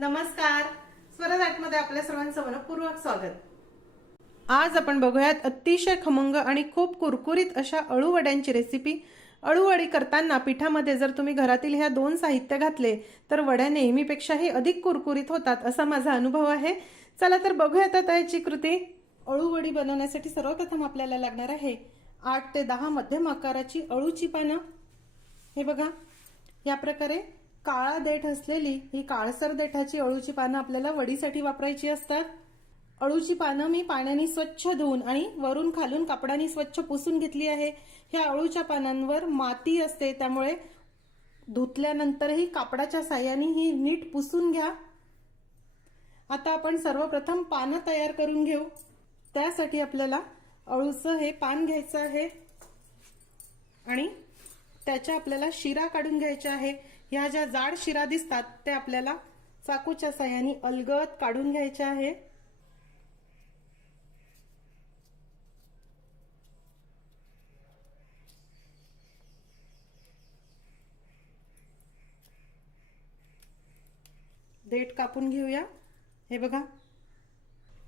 नमस्कार. स्वराजमध्ये आपल्या सर्वांचं मनपूर्वक स्वागत. आज आपण बघूयात अतिशय खमंग आणि खूप कुरकुरीत अशा अळूवड्यांची रेसिपी अळूवडी करताना पिठामध्ये जर तुम्ही घरातील ह्या दोन साहित्य घातले तर वड्या नेहमीपेक्षाही अधिक कुरकुरीत होतात असा माझा अनुभव आहे. चला तर बघूयात आता याची कृती. अळूवडी बनवण्यासाठी सर्वप्रथम आपल्याला लागणार आहे आठ ते दहा मध्यम आकाराची अळूची पानं. हे बघा या प्रकारे काळा देठ असलेली ही काळसर देठाची अळूची पानं आपल्याला वडीसाठी वापरायची असतात. अळूची पानं मी पाण्याने स्वच्छ धुवून आणि वरून खालून कापडाने स्वच्छ पुसून घेतली आहे. ह्या अळूच्या पानांवर माती असते त्यामुळे धुतल्यानंतरही कापडाच्या साह्याने ही नीट पुसून घ्या. आता आपण सर्वप्रथम पानं तयार करून घेऊ. त्यासाठी आपल्याला अळूचं हे पान घ्यायचं आहे. आणि त्याच्या आपल्याला शिरा काढून घ्यायच्या आहे. ह्या ज्या जाड शिरा दिसतात त्या आपल्याला चाकूच्या साह्याने अलगद काढून घ्यायच्या आहे. देठ कापून घेऊया. हे बघा.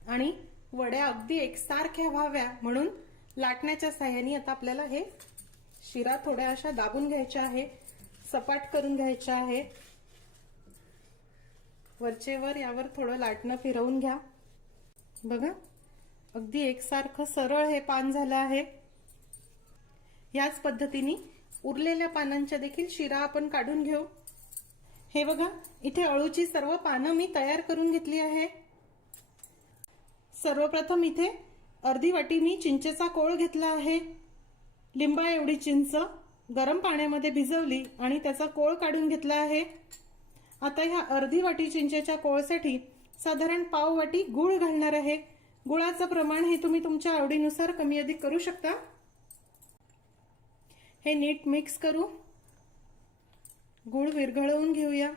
आणि वड्या अगदी एकसारख्या व्हाव्या म्हणून लाटण्याच्या साह्याने आता आपल्याला हे शिरा थोड्या अशा दाबून घ्यायच्या आहे. सपाट करून घ्यायच्या आहे. वरचेवर यावर थोडं लाटणं फिरवून घ्या. बघा अगदी एकसारखं सरळ हे पान झालं आहे. याच पद्धतीने उरलेल्या पानांच्या देखील शिरा आपण काढून घेऊ. हे बघा इथे अळूची सर्व पानं मी तयार करून घेतली आहे. सर्वप्रथम इथे अर्धी वाटी मी चिंचेचा कोळ घेतला आहे. लिंबा एवढी चिंच गरम पाण्यामध्ये भिजवली आणि त्याचा कोळ काढून घेतला आहे. आता ह्या अर्धी वाटी चिंचेच्या कोळसाठी साधारण पाव वाटी गुळ घालणार आहे. गुळाचं प्रमाण हे तुम्ही तुमच्या आवडीनुसार कमी अधिक करू शकता. हे नीट मिक्स करू. गुळ विरघळवून घेऊया.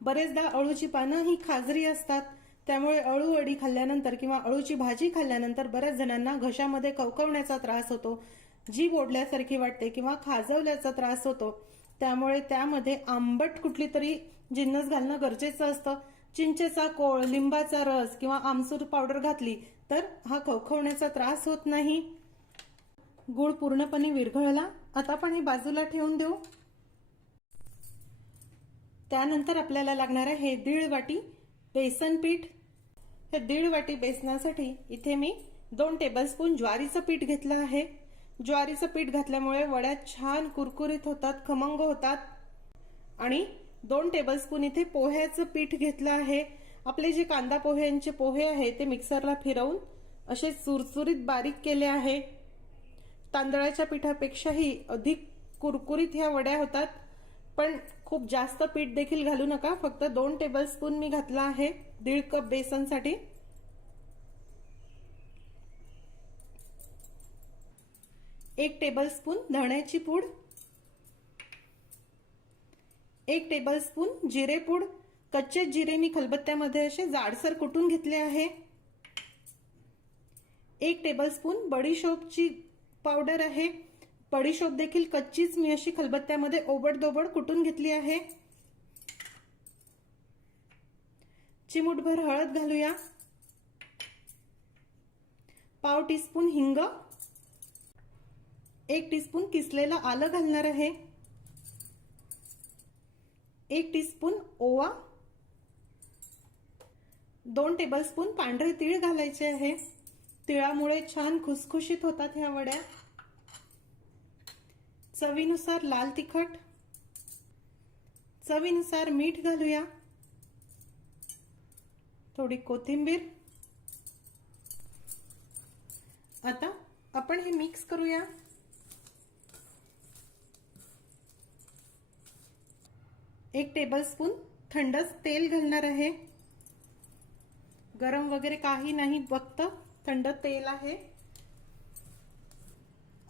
बरेचदा अळूची पानं ही खाजरी असतात. त्यामुळे अळू वडी खाल्ल्यानंतर किंवा अळूची भाजी खाल्ल्यानंतर बऱ्याच जणांना घशामध्ये कवकवण्याचा त्रास होतो. जी ओढल्यासारखी वाटते किंवा खाजवल्याचा त्रास होतो त्यामुळे त्यामध्ये आंबट कुठली तरी जिन्नस घालणं गरजेचं असतं. चिंचेचा कोळ लिंबाचा रस किंवा आमसूर पावडर घातली तर हा खवखवण्याचा त्रास होत नाही. गुळ पूर्णपणे विरघळला. आता आपण हे बाजूला ठेवून देऊ. त्यानंतर आपल्याला लागणार आहे दीड वाटी बेसन पीठ. हे दीड वाटी बेसनासाठी इथे मी दोन टेबलस्पून ज्वारीचं पीठ घेतलं आहे. ज्वारीचं पीठ घातल्यामुळे वड्या छान कुरकुरीत होतात खमंग होतात. आणि दोन टेबलस्पून इथे पोह्याचं पीठ घेतलं आहे. आपले जे कांदा पोह्यांचे पोहे आहे ते मिक्सरला फिरवून असे चुरचुरीत बारीक केले आहे. तांदळाच्या पिठापेक्षाही अधिक कुरकुरीत ह्या वड्या होतात. पण खूप जास्त पीठ देखील घालू नका फक्त दोन टेबलस्पून मी घातला आहे. दीड कप बेसनसाठी. एक टेबलस्पून धण्याची पूड. एक टेबलस्पून जिरे पूड. कच्चे जिरे मी खलबत्त्यामध्ये असे जाडसर कुटून घेतले आहे. एक टेबलस्पून बडीशोपची पावडर आहे. बडीशोप देखील कच्चीच मी अशी खलबत्त्यामध्ये ओबडदोबड कुटून घेतली आहे. चिमूटभर हळद घालूया. पाव टीस्पून हिंग. एक टीस्पून किसलेलं आलं घालणार आहे? एक टीस्पून ओवा. दोन टेबलस्पून पांढरे तीळ घालायचे आहे. तिळामुळे छान खुसखुशीत होतात ह्या वड्या. चवीनुसार लाल तिखट. चवीनुसार मीठ घालूया. थोडी कोथिंबीर. आता आपण हे मिक्स करूया. एक टेबलस्पून थंडच तेल घालणार आहे. गरम वगैरे काही नाही फक्त थंड तेल आहे.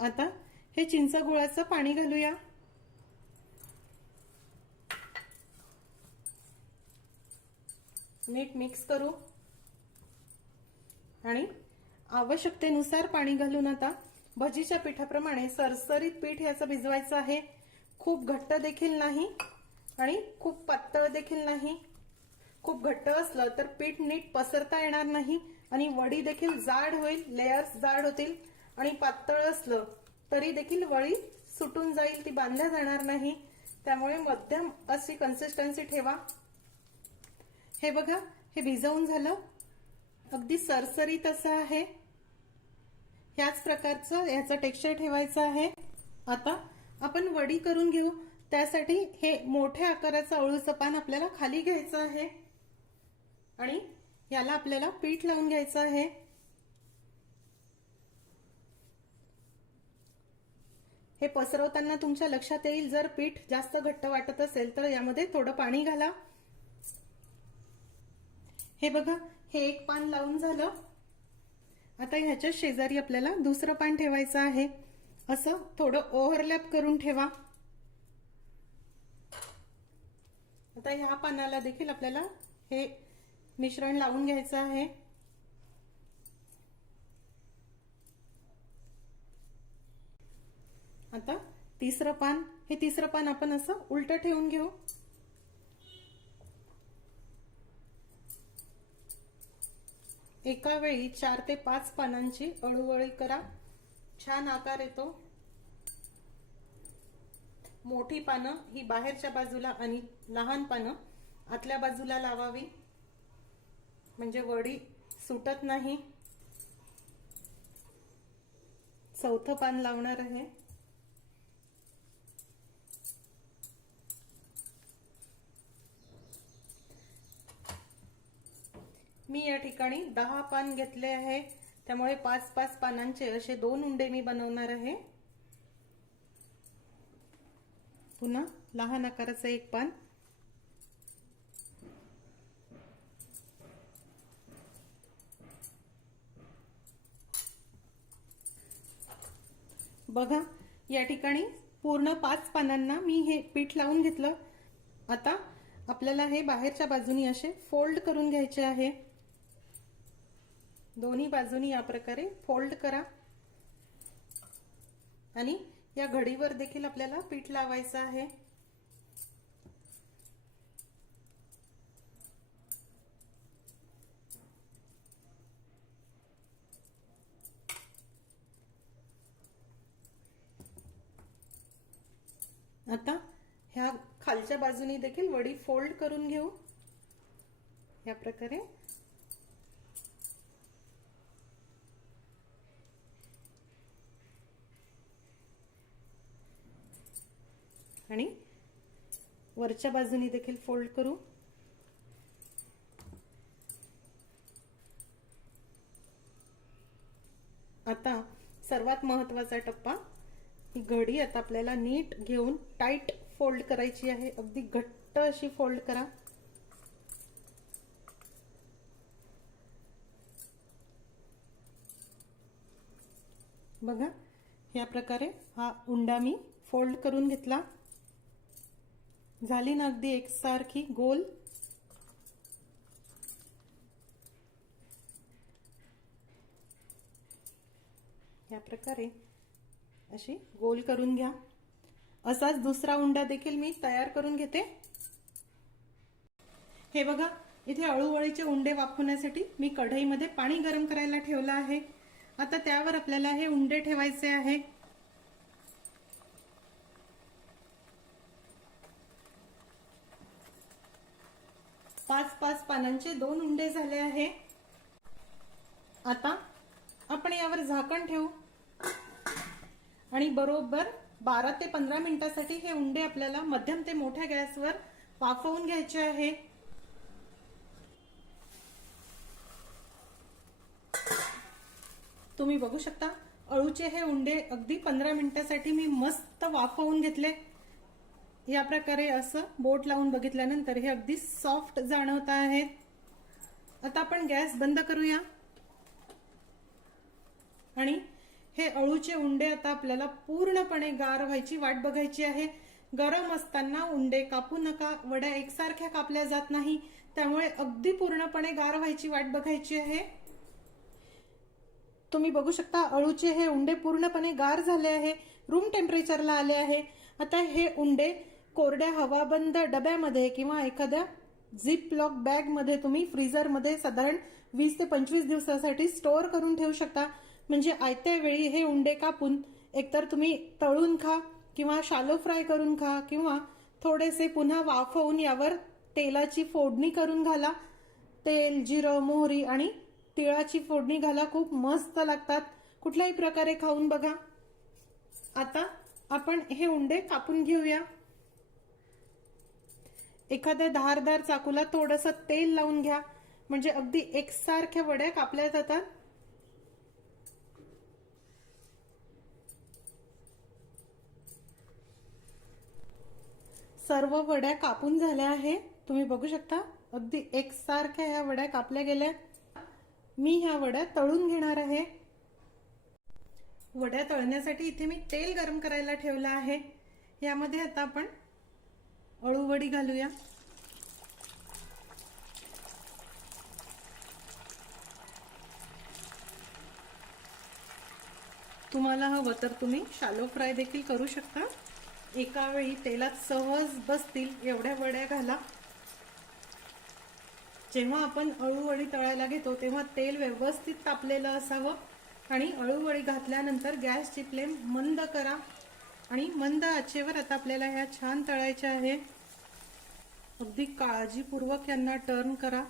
आता हे चिंच गुळाचं पाणी घालूया. नीट मिक्स करू. आणि आवश्यकतेनुसार पाणी घालून आता भजीच्या पिठाप्रमाणे सरसरीत पीठ याचं भिजवायचं आहे. खूप घट्ट देखील नाही. आणि खूप पातळ देखील नाही. खूप घट्ट असलं तर पीठ नीट पसरता येणार नाही आणि वडी देखील जाड होईल लेयर्स जाड होतील. आणि पातळ असलं तरी देखील वडी सुटून जाईल ती बांधल्या जाणार नाही. त्यामुळे मध्यम अशी कन्सिस्टन्सी ठेवा. हे बघा हे भिजवून झालं. अगदी सरसरीत असं आहे. ह्याच प्रकारचं याचं टेक्स्चर ठेवायचं आहे. आता आपण वडी करून घेऊ. त्यासाठी हे मोठ्या आकाराचं अळूचं पान आपल्याला खाली घ्यायचं आहे. आणि याला आपल्याला पीठ लावून घ्यायचं आहे. हे पसरवताना तुमच्या लक्षात येईल जर पीठ जास्त घट्ट वाटत असेल तर यामध्ये थोडं पाणी घाला. हे बघा हे एक पान लावून झालं. आता ह्याच्या शेजारी आपल्याला दुसरं पान ठेवायचं आहे. असं थोडं ओव्हरलॅप करून ठेवा. आता ह्या पानाला देखील आपल्याला हे मिश्रण लावून घ्यायचं आहे. आता तिसरं पान हे तिसरं पान आपण असं उलट ठेवून घेऊ. एका वेळी चार ते पाच पानांची अळूवळी करा. छान आकार येतो. मोठी पानं ही बाहेरच्या बाजूला आणि लहान पानं आतल्या बाजूला लावावी. म्हणजे वडी सुटत नाही. चौथं पान लावणार आहे. मी या ठिकाणी दहा पान घेतले आहे. त्यामुळे पाच पाच पानांचे असे दोन उंडे मी बनवणार आहे. पुन्हा लहान आकाराचं एक पान. बघा या ठिकाणी पूर्ण पाच पानांना मी हे पीठ लावून घेतलं. आता आपल्याला हे बाहेरच्या बाजूनी असे फोल्ड करून घ्यायचे आहे. दोन्ही बाजूनी या प्रकारे फोल्ड करा. आणि या घडीवर देखील आपल्याला पीठ लावायचं आहे. आता ह्या खालच्या बाजूनी देखील वडी फोल्ड करून घेऊ. या प्रकारे आणि वरच्या बाजूनी देखील फोल्ड करू. आता सर्वात महत्त्वाचा टप्पा ही घडी आता आपल्याला नीट घेऊन टाईट फोल्ड करायची आहे. अगदी घट्ट अशी फोल्ड करा. बघा या प्रकारे हा उंडा मी फोल्ड करून घेतला. झाली ना अगदी एकसारखी गोल? या प्रकारे अशी गोल करून घ्या. असाच दुसरा उंडा देखील मी तयार करून घेते. हे बघा इथे अळूवळीचे उंडे वाफवण्यासाठी मी कढईमध्ये पाणी गरम करायला ठेवलं आहे. आता त्यावर आपल्याला हे उंडे ठेवायचे आहे. पाच पाच पानांचे दोन उंडे झाले आहे. आता आपण यावर झाकण ठेवू. आणि बरोबर बारा ते पंधरा मिनिटासाठी हे उंडे आपल्याला मध्यम ते मोठ्या गॅसवर वाफवून घ्यायचे आहे. तुम्ही बघू शकता अळूचे हे उंडे अगदी पंधरा मिनिटासाठी मी मस्त वाफवून घेतले. या प्रकारे असं बोट लावून बघितल्यानंतर हे अगदी सॉफ्ट जाणवत आहेत. आता आपण गॅस बंद करूया. आणि हे अळूचे उंडे आता आपल्याला पूर्णपणे गार व्हायची वाट बघायची आहे. गरम असताना उंडे कापू नका. वड्या एकसारख्या कापल्या जात नाही. त्यामुळे अगदी पूर्णपणे गार व्हायची वाट बघायची आहे. तुम्ही बघू शकता अळूचे हे उंडे पूर्णपणे गार झाले आहे. रूम टेम्परेचरला आले आहे. आता हे उंडे कोरड्या हवाबंद डब्यामध्ये किंवा एखाद्या झिप लॉक बॅगमध्ये तुम्ही फ्रीजरमध्ये साधारण वीस ते पंचवीस दिवसासाठी स्टोअर करून ठेवू शकता. म्हणजे आयत्या वेळी हे उंडे कापून एकतर तुम्ही तळून खा किंवा शालो फ्राय करून खा किंवा थोडेसे पुन्हा वाफवून यावर तेलाची फोडणी करून घाला. तेल जिरं मोहरी आणि तिळाची फोडणी घाला. खूप मस्त लागतात. कुठल्याही प्रकारे खाऊन बघा. आता आपण हे उंडे कापून घेऊया. एखाद्या धारदार चाकूला थोडस तेल लावून घ्या. म्हणजे अगदी एकसारख्या वड्या कापल्या जातात. सर्व वड्या कापून झाल्या आहे तुम्ही बघू शकता अगदी एकसारख्या ह्या वड्या कापल्या गेल्या. मी ह्या वड्या तळून घेणार आहे. वड्या तळण्यासाठी इथे मी तेल गरम करायला ठेवलं आहे. यामध्ये आता आपण अळूवडी घालूया. तुम्हाला हवं तर तुम्ही शालो फ्राय देखील करू शकता. एका वेळी तेलात सहज बसतील एवढ्या वड्या घाला. जेव्हा आपण अळूवडी तळायला घेतो तेव्हा तेल व्यवस्थित तापलेलं असावं आणि अळूवडी घातल्यानंतर गॅसची फ्लेम मंद करा. आणि मंद आचेवर आता आपल्याला ह्या छान तळायच्या आहे. अगदी काळजीपूर्वक यांना टर्न करा.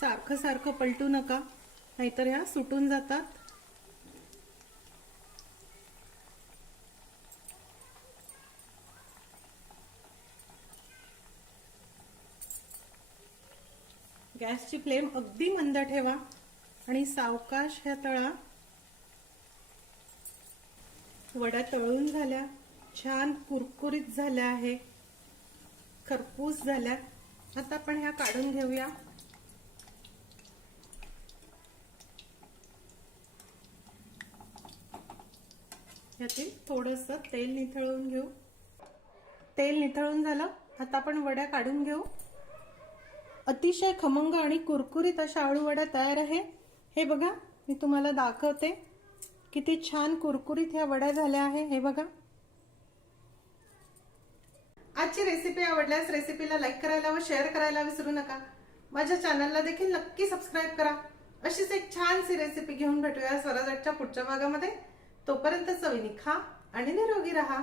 सारखं सारखं पलटू नका. नाहीतर ह्या सुटून जातात. गॅसची फ्लेम अगदी मंद ठेवा आणि सावकाश ह्या तळा वड्या तळून झाल्या छान कुरकुरीत झाल्या आहे खरपूस झाल्या. आता आपण ह्या काढून घेऊया. यातील थोडस तेल निथळून घेऊ. तेल निथळून झालं. आता आपण वड्या काढून घेऊ. अतिशय खमंग आणि कुरकुरीत अशा आळू वड्या तयार आहे. हे बघा मी तुम्हाला दाखवते. किती छान कुरकुरीत ह्या वड्या झाल्या आहे हे बघा. आजची रेसिपी आवडल्यास रेसिपीला लाईक करायला व शेअर करायला विसरू नका. माझ्या चॅनलला देखील नक्की सबस्क्राईब करा. अशीच एक छानशी रेसिपी घेऊन भेटूया स्वराजच्या पुढच्या भागामध्ये. तोपर्यंत चवीनी खा आणि निरोगी राहा.